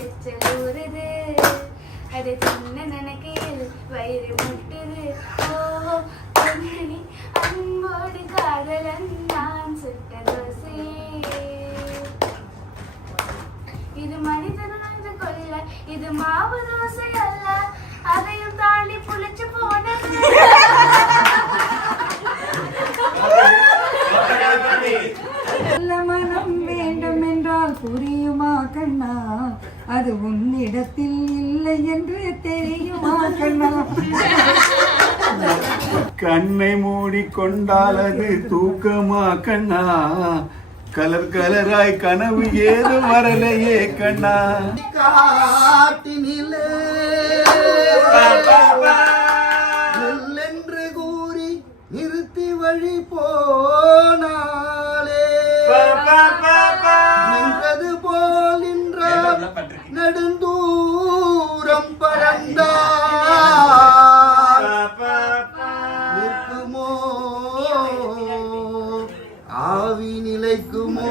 எச்சல் ஊறுது அது சின்ன நினைக்கையில் வயிறு முட்டுது ஓ கண்மணி அன்போடு காதலன் நான் சுட்ட தோசை இது மனிதன் என்று கொல்ல இது மாவு தோசை அல்ல அதையும் தாண்டி புளிச்சு போனது மனம் வேண்டும் என்றால் புரியுமா கண்ணா அது உன்னிடத்தில் இல்லை என்று தெரியுமா கண்ணா கண்ணை மூடிக்கொண்டால் அது தூக்கமா கண்ணா கலர் கலராய் கனவு ஏது வரலையே கண்ணா காட்டினிலே நெல்லென்று கூறி நிறுத்தி வழி போனாலே நின்றது போல் நின்றார் நெடுந்தூரம் பறந்தார் நிற்குமோ ஆவி நிலைக்குமோ